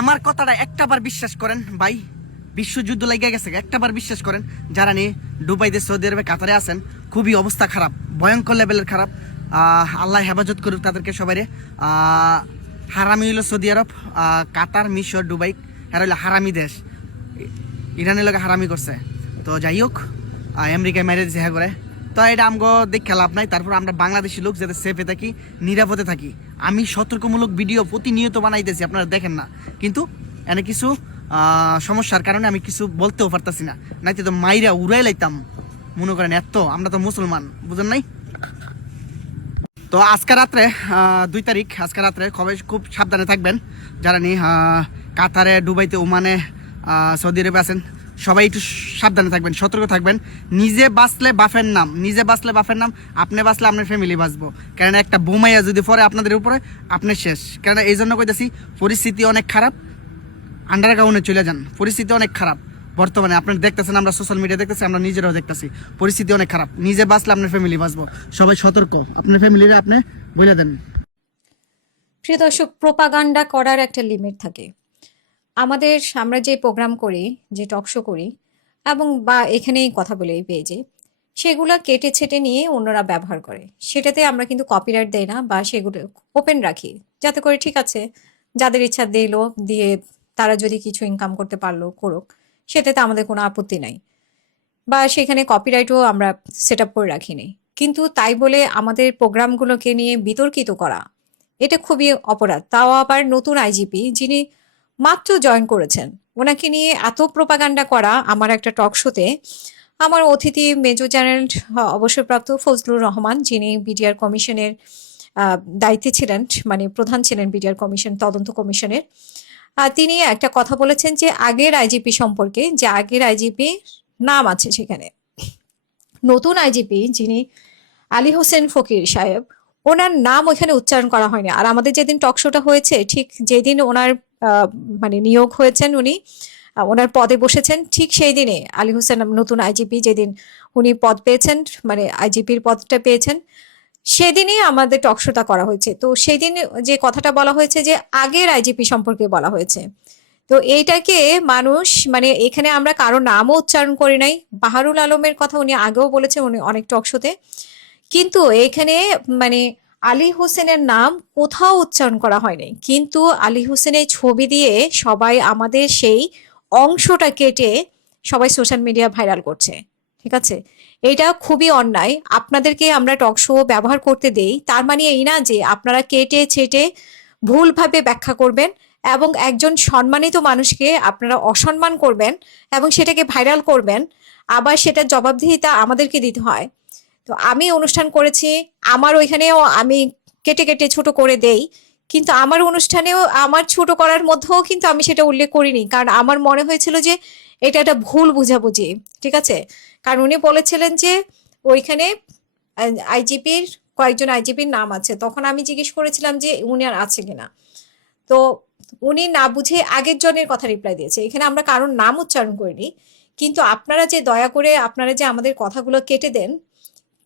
আমার কথাটা একটাবার বিশ্বাস করেন ভাই, বিশ্বযুদ্ধ লেগে গেছে, একটাবার বিশ্বাস করেন। যারা নিয়ে দুবাইতে, সৌদি আরবে, কাতারে আছেন, খুবই অবস্থা খারাপ, ভয়ঙ্কর লেভেলের খারাপ। আল্লাহ হেফাজত করুক তাদেরকে সবাই। হারামি হইল সৌদি আরব, কাতার, মিশর, দুবাই, এরা হইলো হারামি দেশ। ইরানের লোক হারামি করছে। তো যাই হোক, আমেরিকায় মেরে দিছে হ্যাঁ করে। তো এটা আমগো দেখে লাভ নাই। তারপর আমরা বাংলাদেশি লোক যাতে সেফে থাকি, নিরাপদে থাকি। আমি সতর্কমূলক ভিডিও প্রতিনিয়ত বানাইতেছি, আপনারা দেখেন না। কিন্তু এনে কিছু সমস্যার কারণে আমি কিছু বলতেও পারতাছি না, নাইতে তো মাইরা উড়াই লাইতাম। মনে করেন এত, আমরা তো মুসলমান, বুঝেন নাই? তো আজকে রাত্রে 2 তারিখ, আজকে রাত্রে খুব সাবধানে থাকবেন। যারা নিয়ে কাতারে, দুবাইতে, ওমানে, সৌদি আরবে আছেন, সবাই একটু সাবধানে থাকবেন, সতর্ক থাকবেন। নিজে বাঁচলে বাফের নাম, নিজে বাঁচলে বাফের নাম, আপনি বাঁচলে আপনার ফ্যামিলি বাঁচবো। কারণ একটা বোমাইয়া যদি পড়ে আপনাদের উপরে, আপনি শেষ। কারণ এই জন্য কইতেছি, পরিস্থিতি অনেক খারাপ। আন্ডারগ্রাউন্ডে চলে যান, পরিস্থিতি অনেক খারাপ বর্তমানে। আপনারা দেখতেছেন, আমরা সোশ্যাল মিডিয়া দেখতেছি, আমরা নিজেরাও দেখতেছি, পরিস্থিতি অনেক খারাপ। নিজে বাঁচলে আপনার ফ্যামিলি বাঁচবো। সবাই সতর্ক, আপনার ফ্যামিলিরে আপনি বলে দেন। প্রিয় দর্শক, প্রোপাগান্ডা করার একটা লিমিট থাকে। আমরা যে প্রোগ্রাম করি, যে টক শো করি, এবং বা এখানেই কথা বলে এই পেজে, সেগুলো কেটে ছেটে নিয়ে অন্যরা ব্যবহার করে। সেটাতে আমরা কিন্তু কপিরাইট দেই না, বা সেগুলো ওপেন রাখি, যাতে করে ঠিক আছে, যাদের ইচ্ছা দিল দিয়ে, তারা যদি কিছু ইনকাম করতে পারলো করুক, সেটাতে আমাদের কোনো আপত্তি নাই। বা সেখানে কপিরাইটও আমরা সেট আপ করে রাখিনি। কিন্তু তাই বলে আমাদের প্রোগ্রামগুলোকে নিয়ে বিতর্কিত করা, এটা খুবই অপরাধ। তাও আবার নতুন আইজিপি, যিনি মাত্র জয়েন করেছেন, ওনাকে নিয়ে এত প্রোপাগান্ডা করা। আমার একটা টক শোতে আমার অতিথি মেজর জেনারেল অবসরপ্রাপ্ত ফজলুর রহমান, যিনি বিডিআর কমিশনের দায়িত্বে ছিলেন, মানে প্রধান ছিলেন বিডিআর কমিশন, তদন্ত কমিশনের, তিনি একটা কথা বলেছেন যে আগের আইজিপি সম্পর্কে, যে আগের আইজিপি নাম আছে সেখানে। নতুন আইজিপি যিনি আলী হোসেন ফকির সাহেব, ওনার নাম ওইখানে উচ্চারণ করা হয়নি। আর আমাদের যেদিন টক শোটা হয়েছে, ঠিক যেদিন ওনার মানে নিয়োগ হয়েছেন, উনি ওনার পদে বসেছেন, ঠিক সেই দিনে আলী হোসেন নতুন আইজিপি যেদিন উনি পদ পেয়েছেন, মানে আইজিপির পদটা পেয়েছেন, সেদিনই আমাদের টক শোটা করা হয়েছে। তো সেই দিন যে কথাটা বলা হয়েছে, যে আগের আইজিপি সম্পর্কে বলা হয়েছে। তো এইটাকে মানুষ, মানে এখানে আমরা কারো নামও উচ্চারণ করি নাই। বাহারুল আলমের কথা উনি আগেও বলেছেন, উনি অনেক টক শোতে। কিন্তু এখানে মানে আলী হোসেনের নাম কোথাও উচ্চারণ করা হয়নি। কিন্তু আলী হোসেনের ছবি দিয়ে সবাই আমাদের সেই অংশটা কেটে সবাই সোশ্যাল মিডিয়া ভাইরাল করছে। ঠিক আছে, এটা খুবই অন্যায়। আপনাদেরকে আমরা টক শো ব্যবহার করতে দেই, তার মানে এই না যে আপনারা কেটে ছেটে ভুলভাবে ব্যাখ্যা করবেন এবং একজন সম্মানিত মানুষকে আপনারা অসম্মান করবেন এবং সেটাকে ভাইরাল করবেন, আবার সেটার জবাবদিহিতা আমাদেরকে দিতে হয়। তো আমি অনুষ্ঠান করেছি, আমার ওইখানেও আমি কেটে কেটে ছোট করে দেই, কিন্তু আমার অনুষ্ঠানেও আমার ছোট করার মধ্যেও কিন্তু আমি সেটা উল্লেখ করিনি, কারণ আমার মনে হয়েছিল যে এটা একটা ভুল বুঝাবুঝি। ঠিক আছে, কারণ উনি বলেছিলেন যে ওইখানে আইজিপির কয়েকজন আইজিপির নাম আছে। তখন আমি জিজ্ঞেস করেছিলাম যে উনি আর আছে কিনা। তো উনি না বুঝে আগের জনের কথা রিপ্লাই দিয়েছে। এখানে আমরা কারোর নাম উচ্চারণ করিনি। কিন্তু আপনারা যে দয়া করে আপনারা যে আমাদের কথাগুলো কেটে দেন,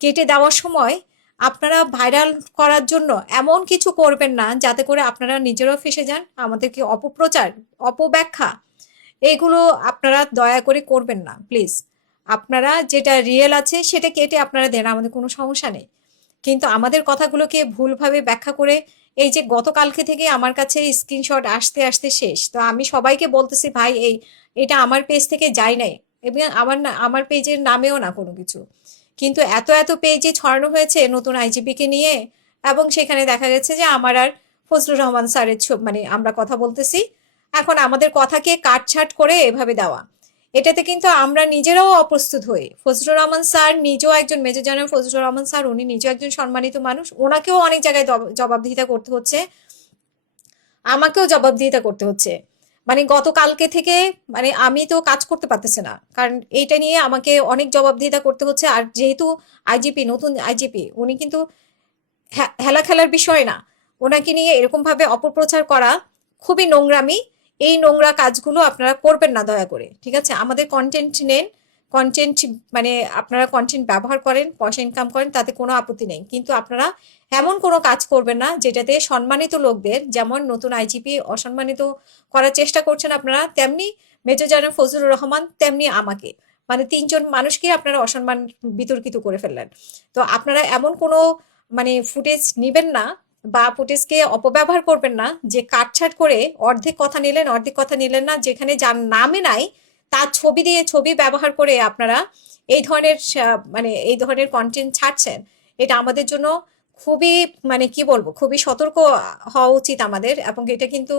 কেটে দেওয়ার সময় আপনারা ভাইরাল করার জন্য এমন কিছু করবেন না যাতে করে আপনারা নিজেরাও ফেসে যান। আমাদেরকে অপপ্রচার, অপব্যাখ্যা, এগুলো আপনারা দয়া করে করবেন না প্লিজ। আপনারা যেটা রিয়েল আছে সেটা কেটে আপনারা দেন, আমাদের কোনো সমস্যা নেই। কিন্তু আমাদের কথাগুলোকে ভুলভাবে ব্যাখ্যা করে, এই যে গতকালকে থেকে আমার কাছে স্ক্রিনশট আসতে আসতে শেষ। তো আমি সবাইকে বলতেছি, ভাই এটা আমার পেজ থেকে যায় নাই, এবং আমার পেজের নামেও না কোনো কিছু। কিন্তু এত এত পেজে ছড়ানো হয়েছে নতুন আইজিপিকে নিয়ে, এবং সেখানে দেখা গেছে যে আমার আর ফজলুর রহমান স্যারের মানে আমরা কথা বলতেছি, এখন আমাদের কথাকে কাটছাট করে এভাবে দেওয়া, এটাতে কিন্তু আমরা নিজেরাও অপ্রস্তুত হই। ফজলুর রহমান স্যার নিজেও একজন, major general Fazlur Rahman sir, উনি নিজেও একজন সম্মানিত মানুষ, ওনাকেও অনেক জায়গায় জবাবদিহিতা করতে হচ্ছে, আমাকেও জবাবদিহিতা করতে হচ্ছে। মানে গতকালকে থেকে মানে আমি তো কাজ করতে পারতেছি না, কারণ এইটা নিয়ে আমাকে অনেক জবাবদিহিতা করতে হচ্ছে। আর যেহেতু আইজিপি, নতুন আইজিপি, উনি কিন্তু হেলা খেলার বিষয় না। ওনাকে নিয়ে এরকম ভাবে অপপ্রচার করা খুবই নোংরামি। এই নোংরা কাজগুলো আপনারা করবেন না দয়া করে। ঠিক আছে, আমাদের কন্টেন্ট নেন, কন্টেন্ট মানে আপনারা কন্টেন্ট ব্যবহার করেন, পয়সা ইনকাম করেন, তাতে কোনো আপত্তি নেই, কিন্তু আপনারা এমন কোনো কাজ করবেন না যেটাতে সম্মানিত লোকদের, যেমন নতুন আইজিপি অসম্মানিত করার চেষ্টা করছেন আপনারা, তেমনি মেজর জেনারেল ফজলুর রহমান, তেমনি আমাকে, মানে তিনজন মানুষকে আপনারা অসম্মান বিতর্কিত করে ফেললেন। তো আপনারা এমন কোনো মানে ফুটেজ নিবেন না বা ফুটেজকে অপব্যবহার করবেন না যে কাটছাট করে অর্ধেক কথা নিলেন, অর্ধেক কথা নিলেন না, যেখানে যার নামে নাই তার ছবি দিয়ে ছবি ব্যবহার করে আপনারা এই ধরনের মানে এই ধরনের কন্টেন্ট ছাড়ছেন। এটা আমাদের জন্য খুবই মানে কি বলবো, খুবই সতর্ক হওয়া উচিত আমাদের। এবং এটা কিন্তু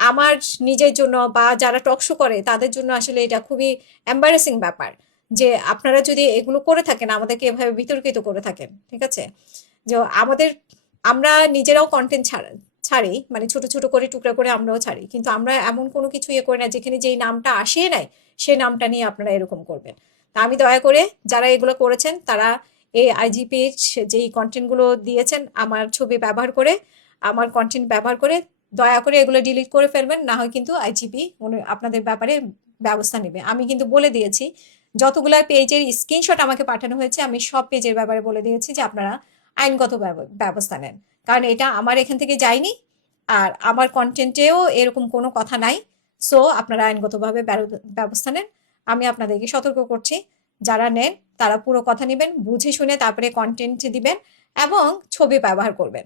আমার নিজের জন্য বা যারা টকশো করে তাদের জন্য আসলে এটা খুবই এম্বারেসিং ব্যাপার যে আপনারা যদি এগুলো করে থাকেন, আমাদেরকে এভাবে বিতর্কিত করে থাকেন, ঠিক আছে? যে আমাদের, আমরা নিজেরাও কন্টেন্ট ছাড়ি, মানে ছোট ছোট করে টুকরা করে আমরাও ছাড়ি, কিন্তু আমরা এমন কোনো কিছু ইয়ে করি না যেখানে যেই নামটা আসে নাই সেই নামটা নিয়ে আপনারা এরকম করবেন। তা আমি দয়া করে, যারা এগুলো করেছেন তারা এই আইজিপির যেই কন্টেন্টগুলো দিয়েছেন আমার ছবি ব্যবহার করে, আমার কন্টেন্ট ব্যবহার করে, দয়া করে এগুলো ডিলিট করে ফেলবেন, না হয় কিন্তু আইজিপি আপনাদের ব্যাপারে ব্যবস্থা নেবে। আমি কিন্তু বলে দিয়েছি, যতগুলা পেজের স্ক্রিনশট আমাকে পাঠানো হয়েছে আমি সব পেজের ব্যাপারে বলে দিয়েছি যে আপনারা আইনগত ব্যবস্থা নেন, কারণ এটা আমার এখান থেকে যায়নি আর আমার কন্টেন্টেও এরকম কোনো কথা নাই। সো আপনারা আইনগতভাবে ব্যবস্থা নেন। আমি আপনাদেরকে সতর্ক করছি, যারা নেন তারা পুরো কথা নেবেন, বুঝে শুনে তারপরে কন্টেন্ট দিবেন এবং ছবি ব্যবহার করবেন।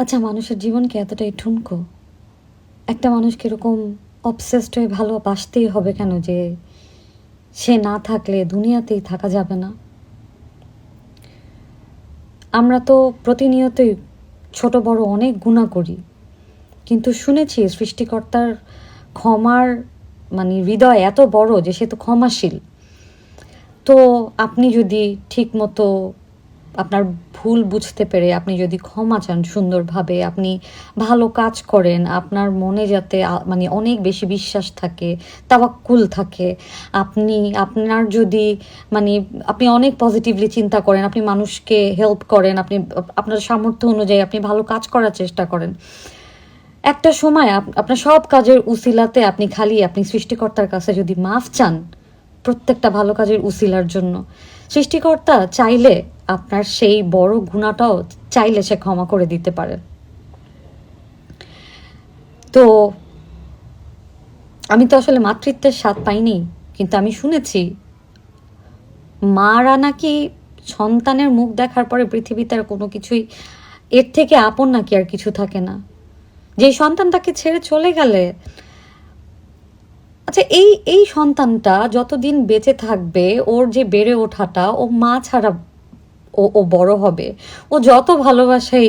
আচ্ছা, মানুষের জীবন কি এতটাই ঠুনকো? একটা মানুষকে এরকম অবসেসড হয়ে ভালোবাসতেই হবে কেন যে সে না থাকলে দুনিয়াতেই থাকা যাবে না? আমরা তো প্রতিনিয়তই ছোট বড় অনেক গুনাহ করি, কিন্তু শুনেছি সৃষ্টিকর্তার ক্ষমার মানে হৃদয় এত বড় যে সে তো ক্ষমাশীল। তো আপনি যদি ঠিক মতো আপনার ভুল বুঝতে পেরে আপনি যদি ক্ষমা চান সুন্দরভাবে, আপনি ভালো কাজ করেন, আপনার মনে যাতে মানে অনেক বেশি বিশ্বাস থাকে, তাওয়াক্কুল থাকে, আপনি আপনার যদি মানে আপনি অনেক পজিটিভলি চিন্তা করেন, আপনি মানুষকে হেল্প করেন, আপনি আপনার সামর্থ্য অনুযায়ী আপনি ভালো কাজ করার চেষ্টা করেন, একটা সময় আপনার সব কাজের উসিলাতে আপনি আপনি সৃষ্টিকর্তার কাছে যদি মাফ চান প্রত্যেকটা ভালো কাজের উসিলার জন্য, সৃষ্টিকর্তা চাইলে আপনার সেই বড় গুনাহটাও চাইলে সে ক্ষমা করে দিতে পারে। তো আমি তো আসলে মাতৃত্বের স্বাদ পাইনি, কিন্তু আমি শুনেছি মারা নাকি সন্তানের মুখ দেখার পরে পৃথিবীতে আর কোনো কিছুই এর থেকে আপন নাকি আর কিছু থাকে না। যে সন্তান তাকে ছেড়ে চলে গেলে, আচ্ছা এই সন্তানটা যতদিন বেঁচে থাকবে, ওর যে বেড়ে ওঠাটা, ও মা ছাড়া ও বড় হবে, ও যত ভালোবাসাই